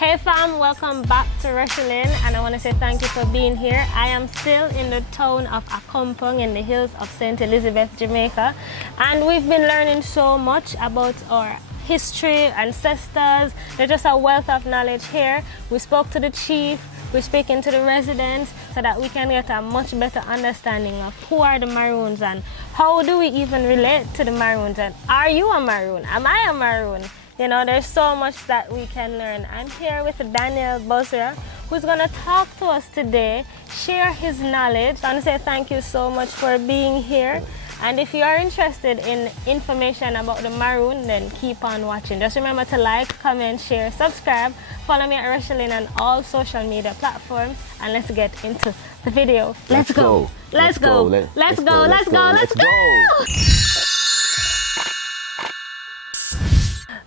Hey fam, welcome back to Rushlin, and I want to say thank you for being here. I am still in the town of Accompong in the hills of St. Elizabeth, Jamaica, and we've been learning so much about our history, ancestors. There's just a wealth of knowledge here. We spoke to the chief, we're speaking to the residents so that we can get a much better understanding of who are the Maroons and how do we even relate to the Maroons, and are you a Maroon? Am I a Maroon? You know, there's so much that we can learn. I'm here with Daniel Bosra, who's gonna talk to us today, share his knowledge. I want to say thank you so much for being here. And if you are interested in information about the Maroon, then keep on watching. Just remember to like, comment, share, subscribe. Follow me at Rushlin on all social media platforms. And let's get into the video. Let's go. Let's go. Let's go. Let's go. Let's go.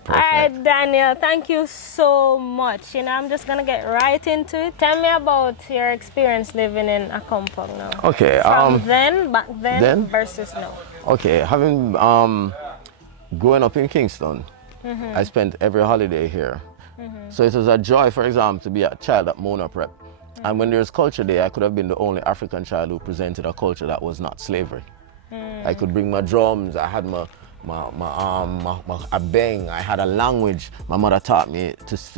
All right, Daniel, thank you so much. You know, I'm just gonna get right into it. Tell me about your experience living in Accompong now. Okay. From back then versus now. Okay, having growing up in Kingston, I spent every holiday here. So it was a joy, for example, to be a child at Mona Prep. And when there's Culture Day, I could have been the only African child who presented a culture that was not slavery. I could bring my drums. I had my bang. I had a language. My mother taught me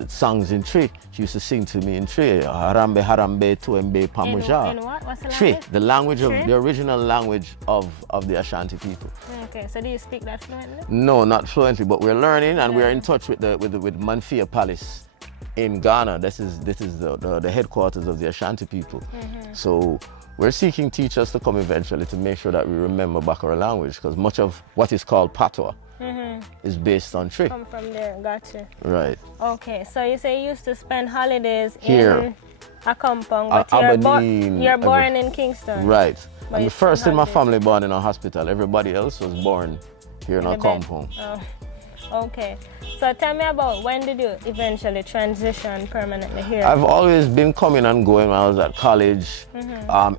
songs in Tree. She used to sing to me in Tree. Harambe, harambe, tuembe, pamuja. In what? What's the Tree, language? the language Tree? of the original language of the Ashanti people. Okay, so do you speak that fluently? No, not fluently, but we're learning, and we're in touch with Manfia Palace in Ghana. This is the headquarters of the Ashanti people. So we're seeking teachers to come eventually to make sure that we remember back our language, because much of what is called patois is based on Tree. Come from there, gotcha. Right. Okay, so you say you used to spend holidays Here. in Accompong, but Aberdeen, you're born in Kingston. Right. But I'm you the first spend in my holidays. family born in a hospital. Everybody else was born here in the bed. Accompong. Oh, okay. So tell me about when did you eventually transition permanently here? I've always been coming and going when I was at college.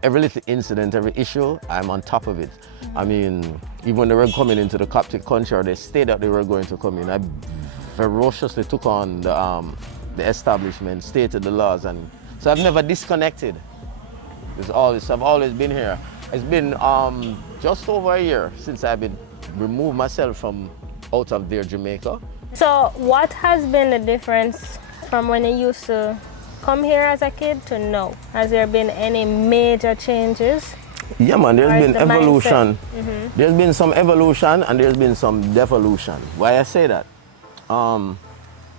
Every little incident, every issue, I'm on top of it. I mean, even when they were coming into the Coptic country, or they stated that they were going to come in, I ferociously took on the establishment, stated the laws, and so I've never disconnected. I've always been here. It's been just over a year since I've been removed myself from out of there, Jamaica. So what has been the difference from when you used to come here as a kid to now? Has there been any major changes? Yeah, man, there's Or is been the evolution. There's been some evolution and there's been some devolution. Why I say that?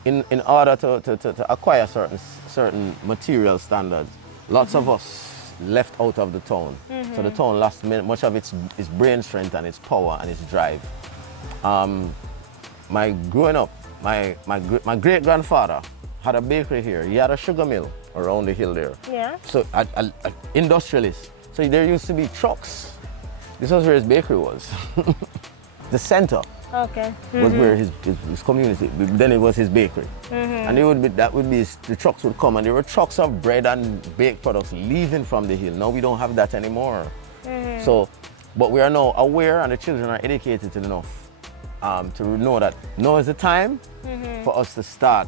In order to acquire certain material standards, lots of us left out of the town. So the town lost much of its brain strength and its power and its drive. My growing up, my great grandfather had a bakery here. He had a sugar mill around the hill there. Yeah. So an industrialist. So there used to be trucks. This was where his bakery was. The center Okay. was where his community. Then it was his bakery. And the trucks would come, and there were trucks of bread and baked products leaving from the hill. Now we don't have that anymore. So, but we are now aware, and the children are educated enough to know that now is the time for us to start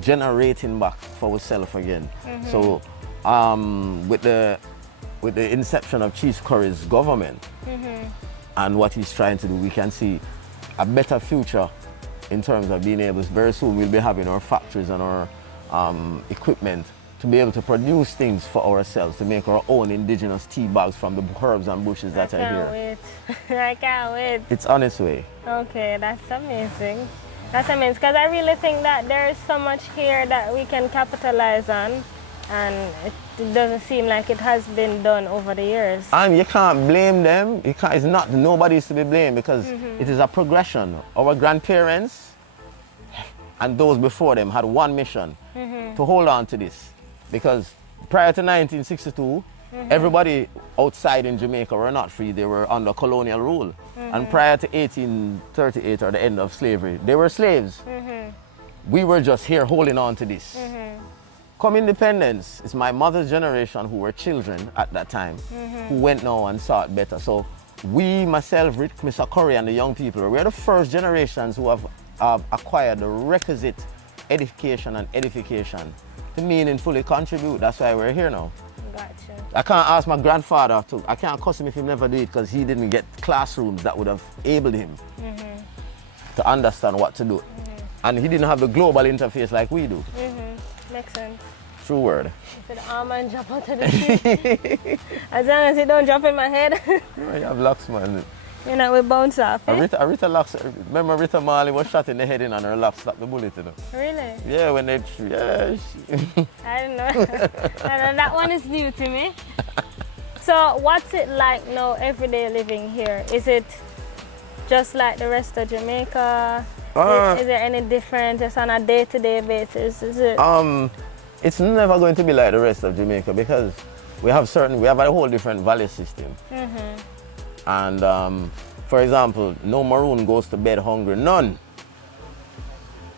generating back for ourselves again. So with the inception of Chief Curry's government and what he's trying to do, we can see a better future in terms of being able, very soon we'll be having our factories and our equipment to be able to produce things for ourselves, to make our own indigenous tea bags from the herbs and bushes that are here. I can't wait. It's on its way. Okay, that's amazing. That's amazing, because I really think that there is so much here that we can capitalize on, and it doesn't seem like it has been done over the years. And you can't blame them. It's not, nobody is to be blamed, because it is a progression. Our grandparents and those before them had one mission, to hold on to this. Because prior to 1962, everybody outside in Jamaica were not free. They were under colonial rule. And prior to 1838, or the end of slavery, they were slaves. We were just here holding on to this. Come independence, it's my mother's generation who were children at that time, who went now and saw it better. So we, myself, Mr. Curry and the young people, we're the first generations who have acquired the requisite education and edification to meaningfully contribute. That's why we're here now. Gotcha. I can't ask my grandfather to, I can't cuss him if he never did because he didn't get classrooms that would have enabled him to understand what to do. And he didn't have the global interface like we do. Makes sense. True word. If the arm and drop out of the tree. As long as it don't drop in my head. You have locks, man. You know, we bounce off. Eh? Rita Locks, remember Rita Marley was shot in the head and her lock stopped the bullet, you know? Really? Yeah, when they, yeah. I don't know. That one is new to me. So what's it like now, everyday living here? Is it just like the rest of Jamaica? Is there any difference just on a day-to-day basis? Is it? It's never going to be like the rest of Jamaica because we have a whole different value system. And for example, no Maroon goes to bed hungry, none.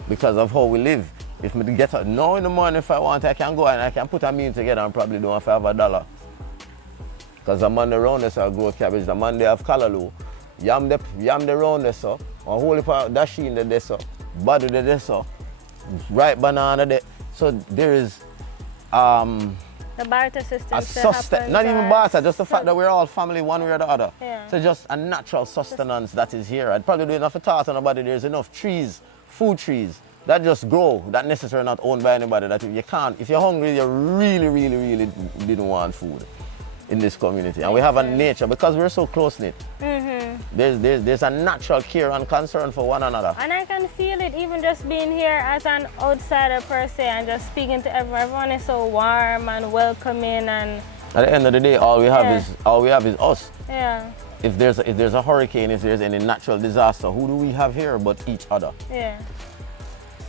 Because of how we live. If me get up now in the morning if I want, I can go and I can put a meal together and probably don't have $1. Because the man around us are grow cabbage, the man they have callaloo, yam the round there so, a whole heap of dasheen there so, butter there so, ripe banana there. So there is the barter system. Not even barter, just the fact that we're all family one way or the other. Yeah. So just a natural sustenance that is here. I'd probably do enough to talk on about it. There's enough trees, food trees, that just grow, that necessarily not owned by anybody. That you can't, if you're hungry, you really didn't want food in this community. And we have a nature, because we're so close-knit, there's a natural care and concern for one another. And I can feel it even just being here as an outsider per se and just speaking to everyone. Everyone is so warm and welcoming, and at the end of the day, all we have is us. Yeah. If there's a hurricane, if there's any natural disaster, who do we have here but each other? Yeah.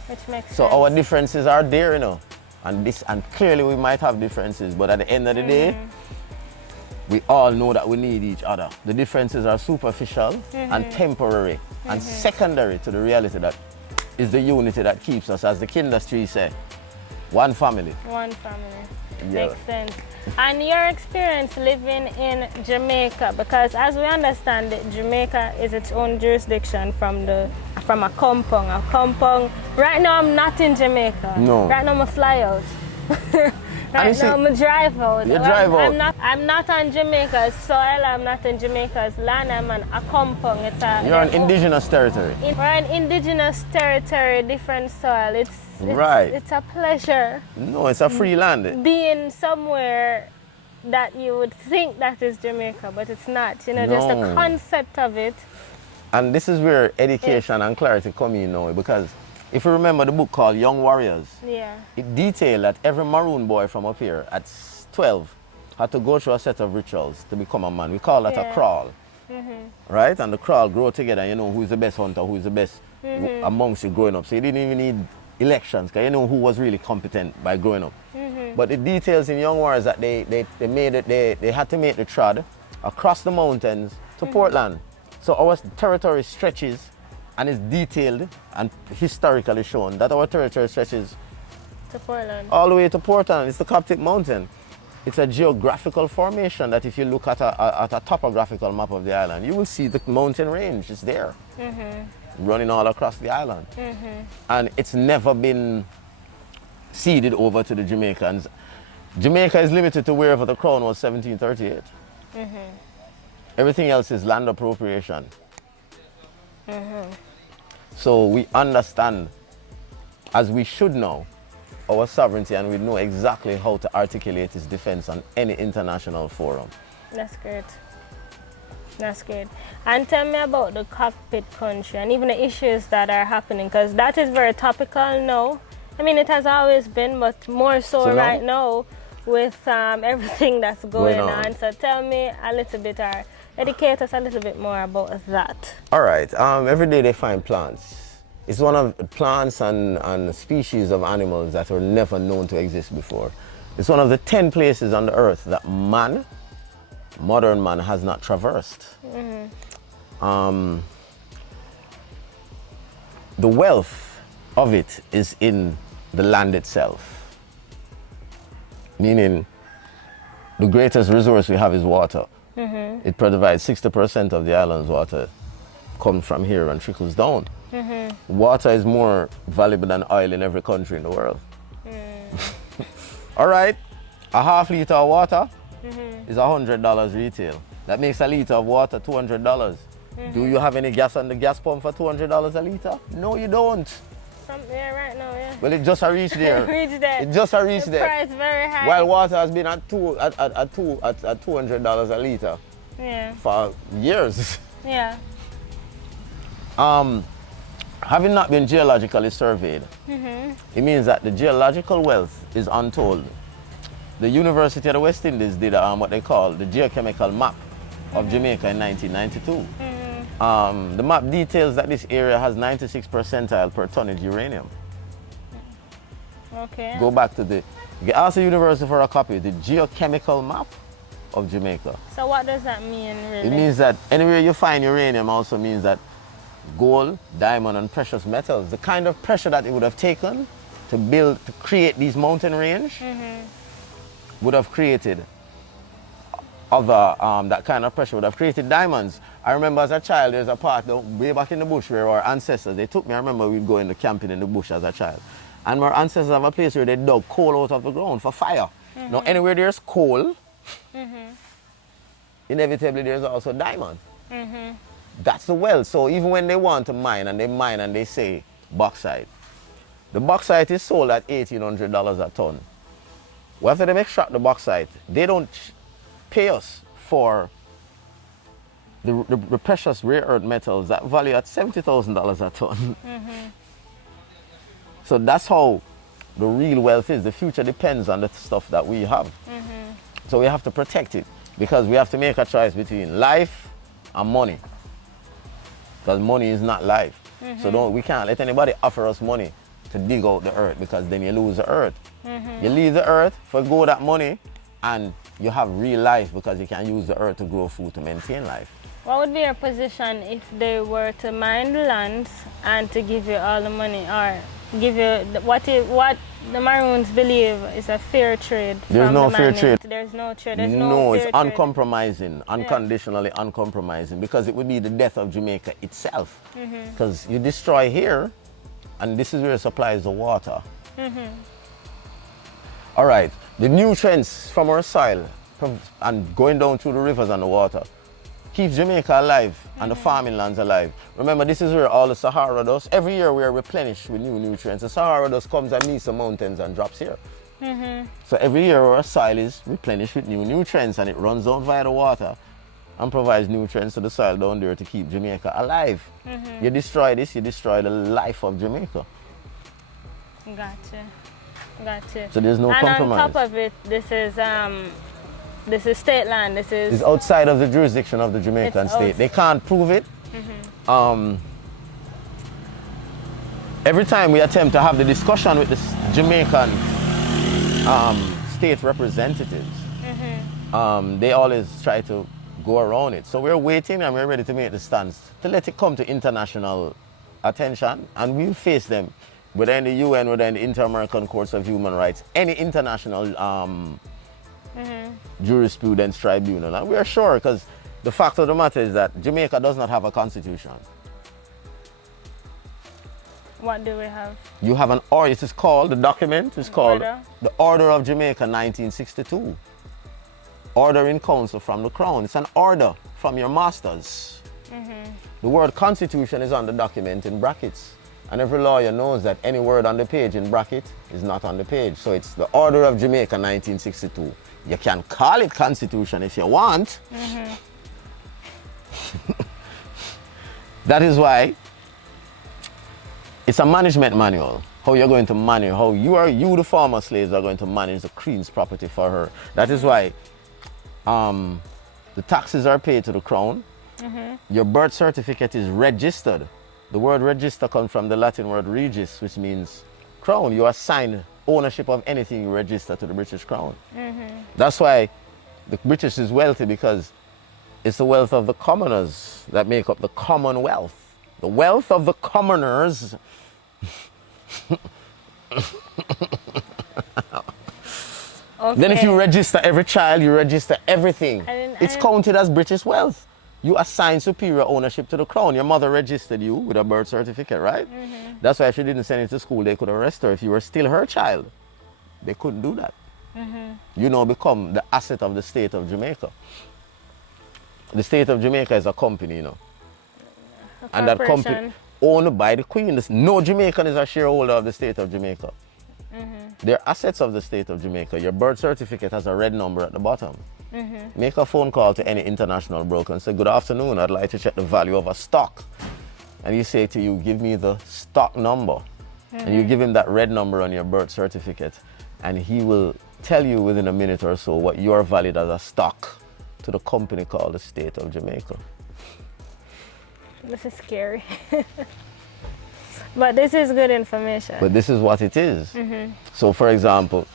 Which makes sense. So our differences are there, you know. And clearly we might have differences, but at the end of the day, we all know that we need each other. The differences are superficial and temporary and secondary to the reality that is the unity that keeps us, as the Kindustry say, one family. One family. Yeah. Makes sense. And your experience living in Jamaica, because as we understand it, Jamaica is its own jurisdiction from a compound. A compound. Right now I'm not in Jamaica. No. Right now I'm a fly out. Right now I'm a drive out. You drive out. I'm not on Jamaica's soil, I'm not on Jamaica's land, I'm on a compound. You're on indigenous territory. We're on indigenous territory, different soil. It's a pleasure. No, it's a free land. Being somewhere that you would think that is Jamaica, but it's not. You know, just the concept of it. And this is where education and clarity come in now, because if you remember the book called Young Warriors, it detailed that every Maroon boy from up here at 12 had to go through a set of rituals to become a man. We call that a crawl, right? And the crawl grow together, you know who's the best hunter, who's the best amongst you growing up. So you didn't even need elections, because you know who was really competent by growing up. But the details in Young Warriors that they had to make the trod across the mountains to Portland. So our territory stretches, and it's detailed and historically shown that our territory stretches to Portland. All the way to Portland. It's the Coptic Mountain. It's a geographical formation that if you look at a topographical map of the island, you will see the mountain range. It's there, running all across the island. And it's never been ceded over to the Jamaicans. Jamaica is limited to wherever the crown was 1738. Everything else is land appropriation. So we understand, as we should know, our sovereignty, and we know exactly how to articulate its defense on any international forum. That's great. That's great. And tell me about the cockpit country and even the issues that are happening, because that is very topical now. I mean, it has always been, but more so right now with everything that's going on. So tell me a little bit, or educate us a little bit more about that. All right. Every day they find plants. It's one of plants and species of animals that were never known to exist before. It's one of the 10 places on the earth that modern man, has not traversed. The wealth of it is in the land itself. Meaning, the greatest resource we have is water. It provides 60% of the island's water comes from here and trickles down. Water is more valuable than oil in every country in the world. All right, a half liter of water is $100 retail. That makes a liter of water $200. Do you have any gas on the gas pump for $200 a liter? No, you don't. Yeah, right now, yeah. Well, it just reached there. Reached there. It just reached the there. Price very high. While water has been at $200 a liter for years. Yeah. Having not been geologically surveyed, it means that the geological wealth is untold. The University of the West Indies did what they call the geochemical map of Jamaica in 1992. The map details that this area has 96 percentile per tonnage uranium. Okay. Go back to the, ask the university for a copy, the geochemical map of Jamaica. So what does that mean, really? It means that anywhere you find uranium also means that gold, diamond, and precious metals, the kind of pressure that it would have taken to create these mountain range, would have created that kind of pressure would have created diamonds. I remember as a child, there's a part way back in the bush where our ancestors, they took me, I remember we'd go in the camping in the bush as a child. And our ancestors have a place where they dug coal out of the ground for fire. Now, anywhere there's coal, inevitably there's also diamond. That's the wealth. So even when they want to mine and they say bauxite, the bauxite is sold at $1,800 a ton. Well, after they extract the bauxite, they don't pay us for the precious rare earth metals that value at $70,000 a ton. So that's how the real wealth is. The future depends on the stuff that we have. So we have to protect it because we have to make a choice between life and money. Because money is not life. So we can't let anybody offer us money to dig out the earth because then you lose the earth. You leave the earth, forgo that money, and you have real life because you can use the earth to grow food to maintain life. What would be your position if they were to mine the lands and to give you all the money, or give you what the Maroons believe is a fair trade? There's no fair trade. There's no trade. There's no fair it's uncompromising, unconditionally uncompromising, because it would be the death of Jamaica itself. Because you destroy here, and this is where it supplies the water. All right, the nutrients from our soil and going down through the rivers and the water keeps Jamaica alive and the farming lands alive. Remember, this is where all the Sahara dust, every year we are replenished with new nutrients. The Sahara dust comes and meets the mountains and drops here. So every year our soil is replenished with new nutrients and it runs down via the water and provides nutrients to the soil down there to keep Jamaica alive. You destroy this, you destroy the life of Jamaica. Gotcha. So there's no compromise. And on top of it, this is state land. It's outside of the jurisdiction of the Jamaican state. They can't prove it. Every time we attempt to have the discussion with the Jamaican state representatives, they always try to go around it. So we're waiting and we're ready to make the stance to let it come to international attention, and we'll face them, whether in the UN, whether in the Inter-American Courts of Human Rights, any international jurisprudence tribunal. And we are sure, because the fact of the matter is that Jamaica does not have a constitution. What do we have? You have an order. It is called, the document is called the Order of Jamaica 1962. Order in council from the Crown. It's an order from your masters. The word constitution is on the document in brackets. And every lawyer knows that any word on the page in bracket is not on the page. So it's the Order of Jamaica 1962. You can call it constitution if you want. That is why it's a management manual. How you're going to manage, how you the former slaves are going to manage the Queen's property for her. That is why the taxes are paid to the Crown. Your birth certificate is registered. The word register comes from the Latin word regis, which means crown. You assign ownership of anything you register to the British Crown. That's why the British is wealthy, because it's the wealth of the commoners that make up the Commonwealth. The wealth of the commoners. Then if you register every child, you register everything. It's counted as British wealth. you assign superior ownership to the crown. Your mother registered you with a birth certificate, right? That's why if she didn't send you to school, they could arrest her. If you were still her child, they couldn't do that. You now become the asset of the state of Jamaica. The state of Jamaica is a company, you know. And that company owned by the Queen. No Jamaican is a shareholder of the state of Jamaica. They're assets of the state of Jamaica. Your birth certificate has a red number at the bottom. Make a phone call to any international broker and say, good afternoon, I'd like to check the value of a stock. And he say to you, give me the stock number. And you give him that red number on your birth certificate, and he will tell you within a minute or so what you're valued as a stock to the company called the state of Jamaica. This is scary. But this is good information. But this is what it is. So for example,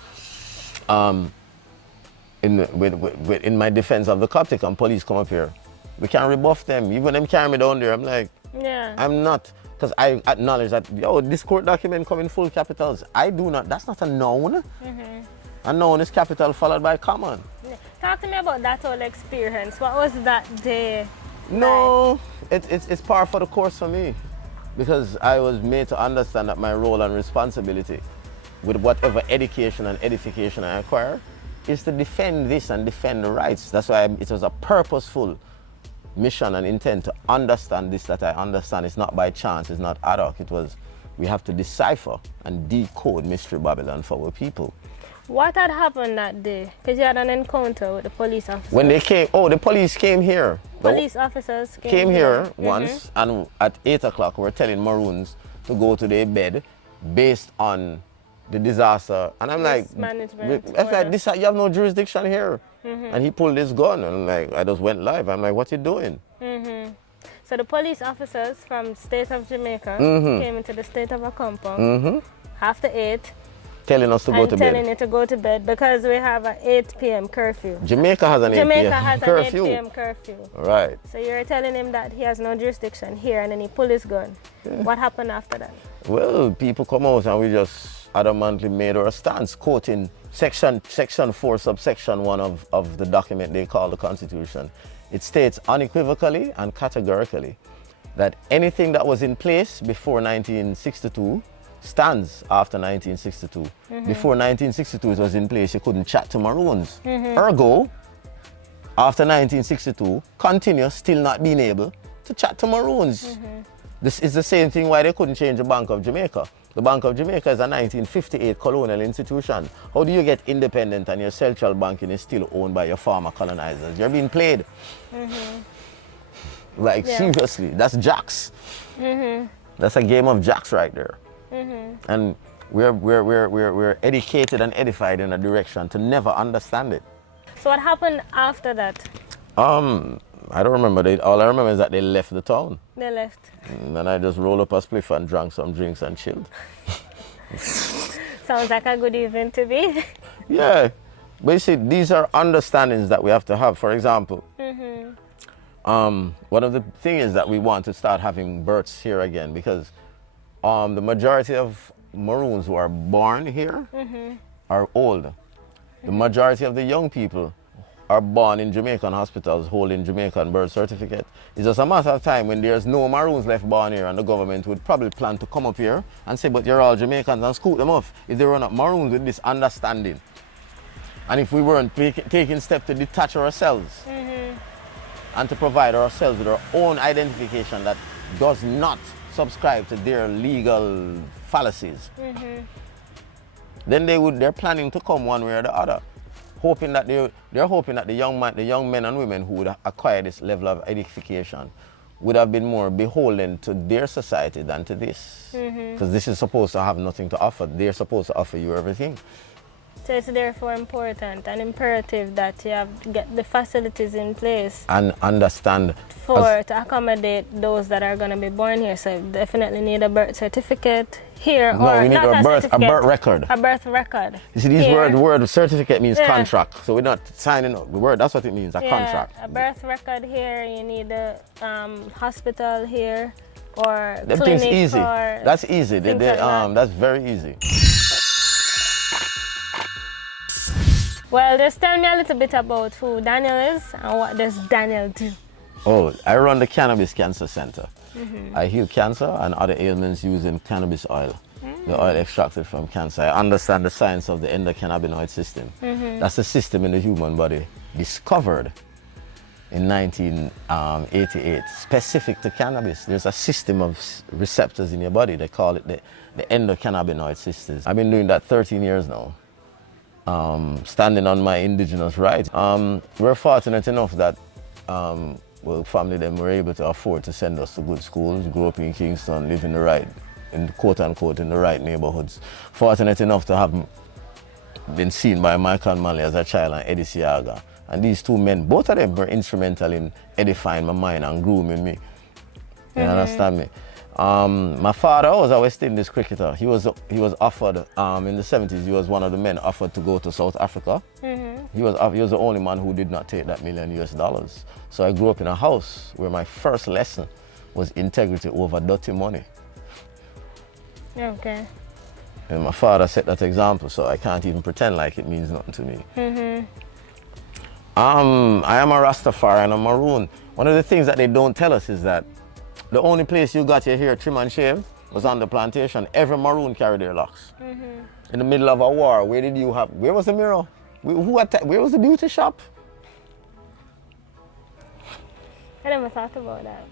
in my defense of the Coptic, and police come up here, we can't rebuff them. Even when them carry me down there, I'm like, I'm not. Because I acknowledge that, this court document come in full capitals. I do not, that's not a noun. A noun is capital followed by common. Talk to me about that whole experience. What was that day? No, it's par for the course for me. Because I was made to understand that my role and responsibility with whatever education and edification I acquire is to defend this and defend the rights. That's why it was a purposeful mission and intent to understand this that I understand. It's not by chance, it's not ad hoc. It was, we have to decipher and decode Mystery Babylon for our people. What had happened that day? Because you had an encounter with the police officers. When they came, the police came here. Police officers came here once, and at 8 o'clock we're telling Maroons to go to their bed based on the disaster. And I'm like, this, you have no jurisdiction here. And he pulled his gun, and I just went live. I'm like, what you doing? So the police officers from state of Jamaica came into the state of Accompong after 8. Telling us to go to bed. Telling you to go to bed because we have an 8 p.m. curfew. Jamaica has an 8 p.m. curfew. An 8 p.m. curfew. Right. So you're telling him that he has no jurisdiction here, and then he pulled his gun. What happened after that? Well, people come out and we just adamantly made our stance, quoting section 4, subsection 1 of the document they call the Constitution. It states unequivocally and categorically that anything that was in place before 1962 stands after 1962. Before 1962 it was in place, you couldn't chat to Maroons. Ergo, after 1962, continue still not being able to chat to Maroons. This is the same thing why they couldn't change the Bank of Jamaica. The Bank of Jamaica is a 1958 colonial institution. How do you get independent and your central banking is still owned by your former colonizers? You're being played. Seriously, that's jacks. That's a game of jacks right there. And we're educated and edified in a direction to never understand it. So what happened after that? I don't remember. All I remember is that they left the town. They left. And then I just rolled up a spliff and drank some drinks and chilled. Sounds like a good evening to be. Yeah. But you see, these are understandings that we have to have. For example, one of the things is that we want to start having births here again because the majority of Maroons who are born here are old. The majority of the young people are born in Jamaican hospitals holding Jamaican birth certificate. It's just a matter of time when there's no Maroons left born here and the government would probably plan to come up here and say, but you're all Jamaicans, and scoop them off if they were not Maroons with this understanding. And if we weren't taking steps to detach ourselves and to provide ourselves with our own identification that does not subscribe to their legal fallacies, then they're planning to come one way or the other, hoping that they're hoping that the young men and women who would acquire this level of edification would have been more beholden to their society than to this, because this is supposed to have nothing to offer. They're supposed to offer you everything. So it's therefore important and imperative that you have get the facilities in place and understand to accommodate those that are going to be born here. So you definitely need a birth certificate here, no, we need a birth record. A birth record. You see, this word certificate means contract, so we're not signing up the word. That's what it means, a contract. A birth record here. You need a hospital here or them clinic. Things easy. That's easy. That's very easy. Well, just tell me a little bit about who Daniel is and what does Daniel do? Oh, I run the Cannabis Cancer Center. I heal cancer and other ailments using cannabis oil. The oil extracted from cancer. I understand the science of the endocannabinoid system. That's a system in the human body discovered in 1988, specific to cannabis. There's a system of receptors in your body. They call it the endocannabinoid system. I've been doing that 13 years now, standing on my indigenous rights. We're fortunate enough that family them were able to afford to send us to good schools, grew up in Kingston, live in the right, in quote unquote, in the right neighborhoods. Fortunate enough to have been seen by Michael Manley as a child and Eddie Siaga. And these two men, both of them were instrumental in edifying my mind and grooming me. You understand me? My father was a West Indies cricketer. He was offered, in the 70s, he was one of the men offered to go to South Africa. He was the only man who did not take that $1 million. So I grew up in a house where my first lesson was integrity over dirty money. Okay. And my father set that example, so I can't even pretend like it means nothing to me. I am a Rastafari and a Maroon. One of the things that they don't tell us is that the only place you got your hair trim and shave was on the plantation. Every Maroon carried their locks. In the middle of a war, where was the mirror? Where was the beauty shop? I never thought about that.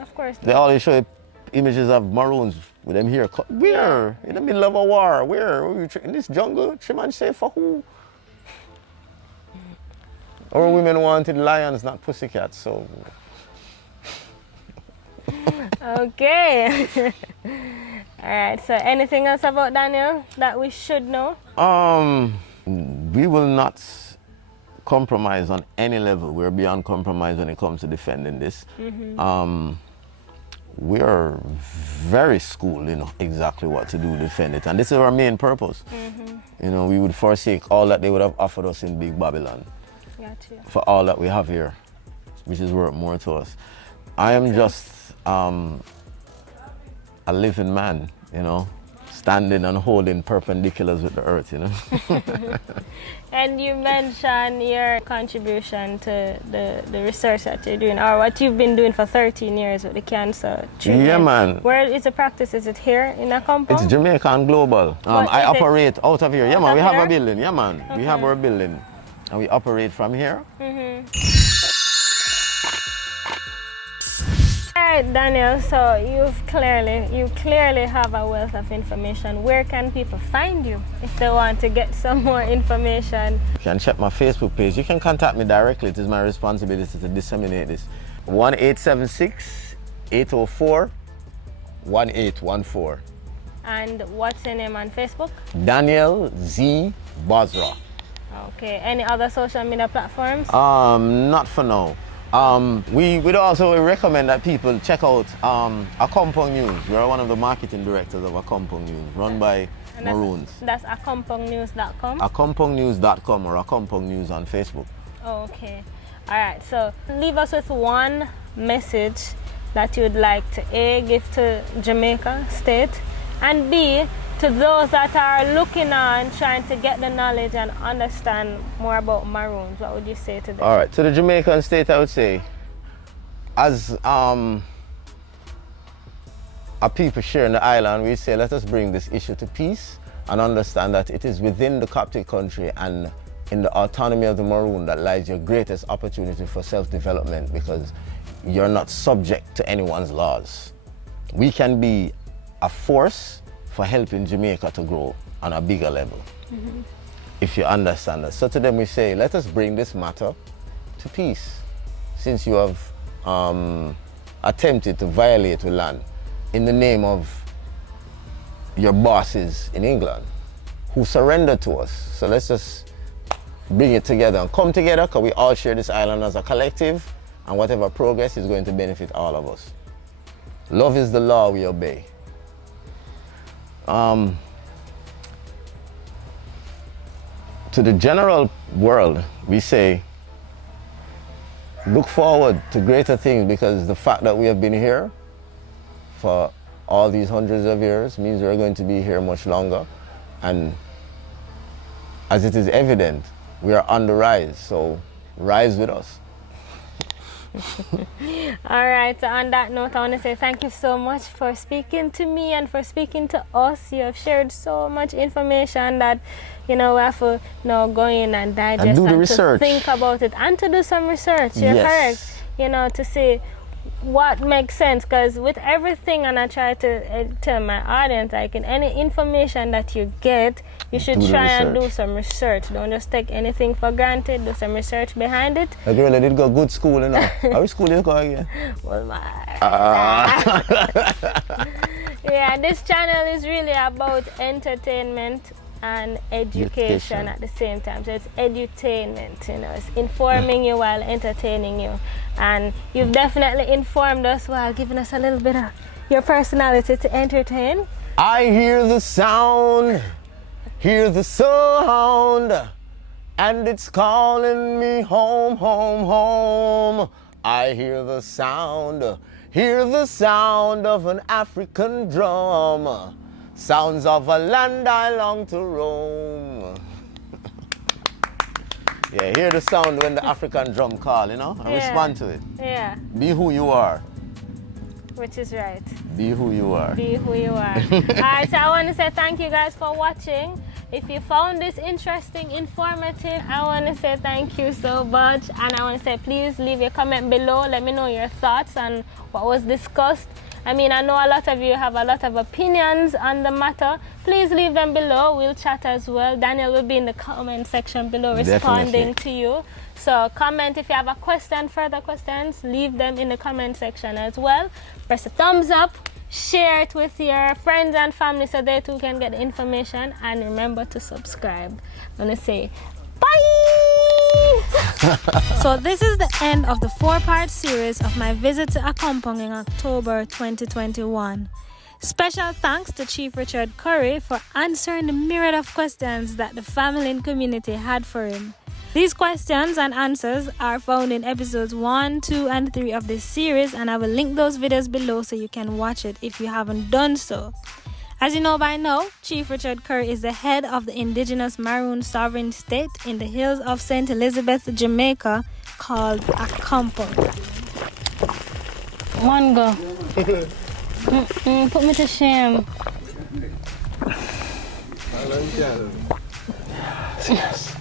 Of course. They always show images of Maroons with them hair cut. Where? In the middle of a war. Where? In this jungle? Trim and shave for who? Our women wanted lions, not pussycats, so... Okay. All right, so anything else about Daniel that we should know? We will not compromise on any level. We're beyond compromise when it comes to defending this. We are very schooled in exactly what to do to defend it, and this is our main purpose. You know, we would forsake all that they would have offered us in Big Babylon for all that we have here, which is worth more to us. I am just a living man, you know, standing and holding perpendiculars with the earth, you know. And you mentioned your contribution to the research that you're doing, or what you've been doing for 13 years with the cancer treatment. Yeah, man. Where is the practice? Is it here in Akompong? It's Jamaica and Global. I operate out of here. Yeah, man, we have a building. Yeah, man. Okay. We have our building. And we operate from here. All right, Daniel, so you clearly have a wealth of information. Where can people find you if they want to get some more information? You can check my Facebook page. You can contact me directly. It is my responsibility to disseminate this. 1-876-804-1814. And what's your name on Facebook? Daniel Z. Bozrah. Okay. Any other social media platforms? Not for now. We would also recommend that people check out Akompong News. We are one of the marketing directors of Akompong News, run by Maroons. That's akompongnews.com? akompongnews.com or Akompong News on Facebook. Okay. All right. So leave us with one message that you would like to A, give to Jamaica State, and B, to those that are looking on, trying to get the knowledge and understand more about Maroons. What would you say to them? All right, to the Jamaican State, I would say, as a people sharing the island, we say, let us bring this issue to peace and understand that it is within the Coptic country and in the autonomy of the Maroon that lies your greatest opportunity for self-development, because you're not subject to anyone's laws. We can be a force for helping Jamaica to grow on a bigger level, if you understand us. So to them we say, let us bring this matter to peace. Since you have attempted to violate the land in the name of your bosses in England, who surrendered to us. So let's just bring it together and come together, because we all share this island as a collective, and whatever progress is going to benefit all of us. Love is the law we obey. To the general world, we say, look forward to greater things, because the fact that we have been here for all these hundreds of years means we're going to be here much longer. And as it is evident, we are on the rise, so rise with us. All right, so on that note, I want to say thank you so much for speaking to me and for speaking to us. You have shared so much information that, we have to go in and digest and do the to research. Think about it and to do some research. You're Yes. correct, to see what makes sense, because with everything, and I try to tell my audience, like in any information that you get, you should try and do some research. Don't just take anything for granted. Do some research behind it. A girl, I did go good school, How school you go again? Well, yeah, this channel is really about entertainment and education at the same time. So it's edutainment, it's informing you while entertaining you. And you've definitely informed us while giving us a little bit of your personality to entertain. I hear the sound, and it's calling me home, home, home. I hear the sound of an African drum. Sounds of a land I long to roam. Yeah, hear the sound when the African drum call, and respond to it. Yeah. Be who you are. Which is right. Be who you are. Be who you are. Alright, so I want to say thank you guys for watching. If you found this interesting, informative, I want to say thank you so much. And I want to say please leave your comment below. Let me know your thoughts on what was discussed. I mean, I know a lot of you have a lot of opinions on the matter. Please leave them below. We'll chat as well. Daniel will be in the comment section below responding to you. So comment if you have a question, further questions, leave them in the comment section as well. Press a thumbs up, share it with your friends and family so they too can get the information. And remember to subscribe. I'm going to say bye! So this is the end of the 4-part series of my visit to Accompong in October 2021. Special thanks to Chief Richard Curry for answering the myriad of questions that the family and community had for him. These questions and answers are found in episodes 1, 2, and 3 of this series, and I will link those videos below so you can watch it if you haven't done so. As you know by now, Chief Richard Curry is the head of the indigenous Maroon sovereign state in the hills of St. Elizabeth, Jamaica, called Accompong. One go. Put me to shame.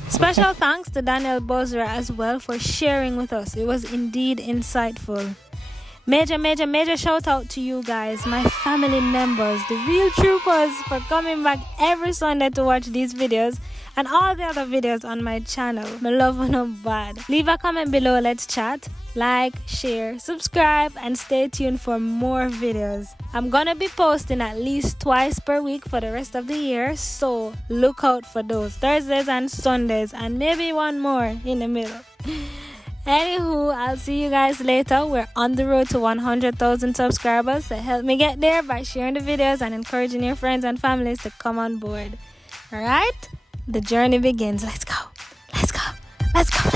Special thanks to Daniel Bozra as well for sharing with us. It was indeed insightful. Major shout out to you guys, my family members, the real troopers, for coming back every Sunday to watch these videos and all the other videos on my channel. My love and no bad. Leave a comment below, let's chat. Like, share, subscribe, and stay tuned for more videos. I'm gonna be posting at least twice per week for the rest of the year, so look out for those Thursdays and Sundays, and maybe one more in the middle. Anywho, I'll see you guys later. We're on the road to 100,000 subscribers, so help me get there by sharing the videos and encouraging your friends and families to come on board. Alright? The journey begins. Let's go. Let's go. Let's go.